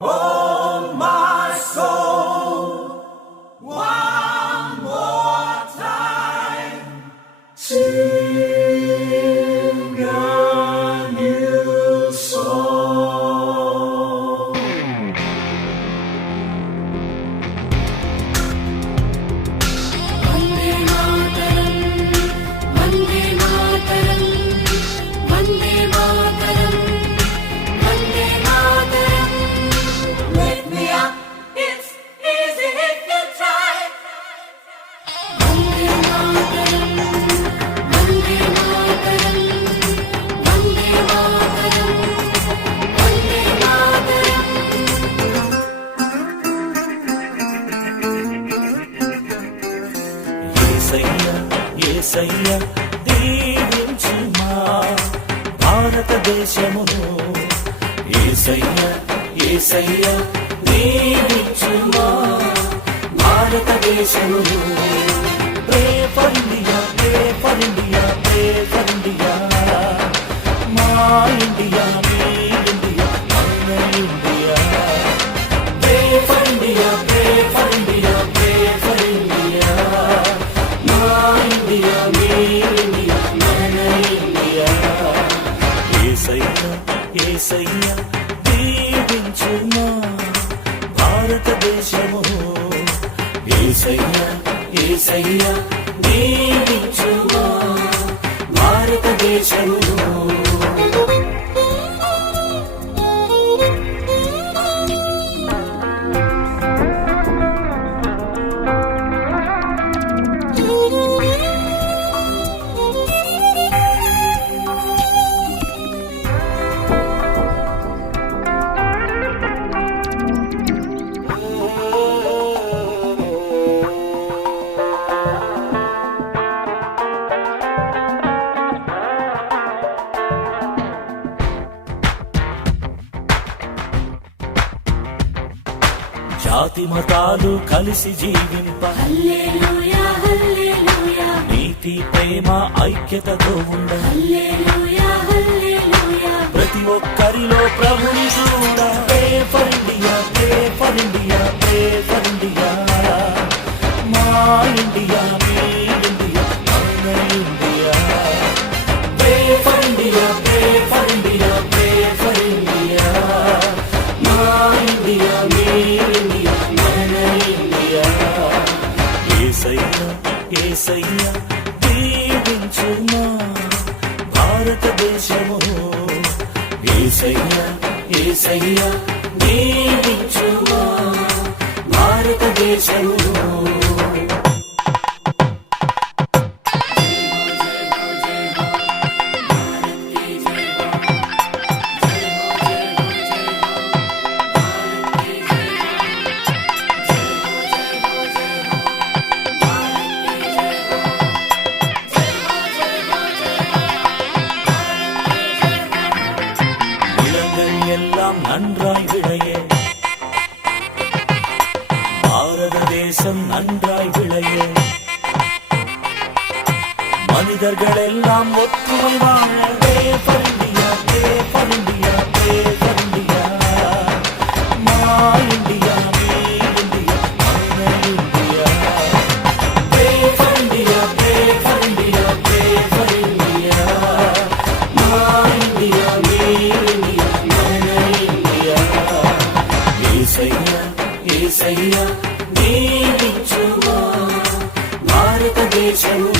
Oh, my soul, one more time, sing a new song. Vande Mataram, Vande Mataram, Vande Mataram, Vande Mataram. Wake me up, it's easy if you try. Vande Mataram, Vande Mataram, Vande Mataram, Vande Mataram. యేసయ్యా యేసయ్యా దీవించుమా భారతదేశమును యేసయ్యా యేసయ్యా దీవించుమా భారతదేశమును pray for India pray for India pray for India మా India మీ ఇండియా మన India pray for India pray for India pray for India మా ఇండియా మీ ఇండియా మన ఇండియా యేసయ్యా యేసయ్యా దీవించుమా భారతదేశము యేసయ్యా యేసయ్యా దీవించుమా భారతదేశము జాతి మతాలు కలిసి జీవింప హల్లెలూయా హల్లెలూయా నీతి ప్రేమ ఐక్యతతో ఉండ హల్లెలూయా హల్లెలూయా ప్రతి ఒక్కరిలో ప్రభుని చూడ ప్రే for India pray for India pray for India మా ఇండియా మీ ఇండియా మన India pray for India pray for India pray for India మా ఇండియా మీ ఇండియా మన ఇండియా యేసయ్యా యేసయ్యా దీవించుమా భారతదేశము యేసయ్యా యేసయ్యా దీవించుమా భారతదేశము நிலங்கள் எல்லாம் நன்றாய் விளைய பாரத தேசம் நன்றாய் விளைய மனிதர்கள் எல்லாம் ஒற்றுமை வாழ பே ஃபர் இண்டியா பே ஃபர் இண்டியா பே ஃபர் இண்டியா மா இண்டியா மீ இண்டியா మన இண்டியா பே ஃபர் இண்டியா பே ஃபர் இண்டியா பே ஃபர் இண்டியா మా ఇండియా మీ ఇండియా మన ఇండియా యేసయ్యా యేసయ్యా దీవించుమా భారతదేశము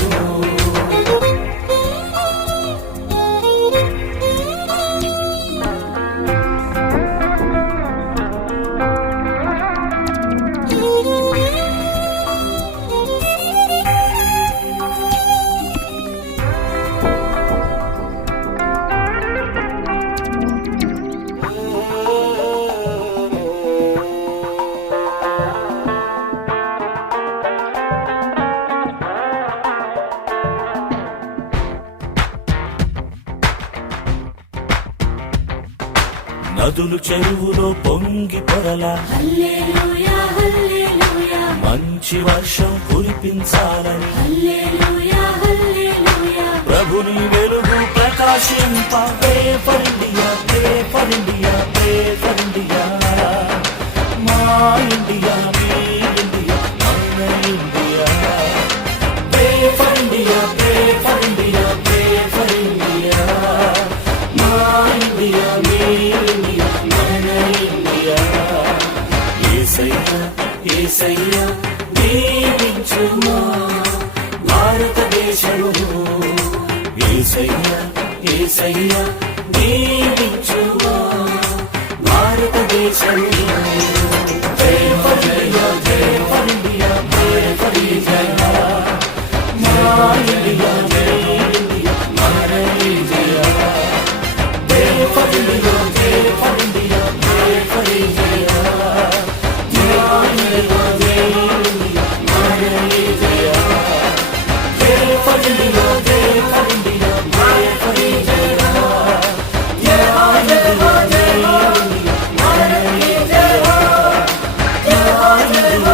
నదులు చెరువులో పొంగి పొరలా హల్లెలూయా హల్లెలూయా మంచి వర్షం కురిపించాలని హల్లెలూయా హల్లెలూయా ప్రభుని వెలుగు ప్రకాశింప pray for India pray for India pray for India India మీ ఇండియా మన India. Pray for India, pray for India, pray for India. మా ఇండియా మీ ఇండియా మన ఇండియా. యేసయ్యా యేసయ్యా దీవించుమా భారతదేశము. యేసయ్యా యేసయ్యా దీవించుమా భారతదేశము. జై ఫర్ ఇండియా, జై ఫర్ ఇండియా, జై ఫర్ ఇండియా. మా ఇండియా మీ ఇండియా మన ఇండియా. జై ఫర్ ఇండియా, జై ఫర్ ఇండియా, జై ఫర్ ఇండియా. మా ఇండియా మీ ఇండియా మన ఇండియా. జై ఫర్ ఇండియా, జై ఫర్ ఇండియా, జై ఫర్ ఇండియా. మా ఇండియా మీ ఇండియా మన ఇండియా.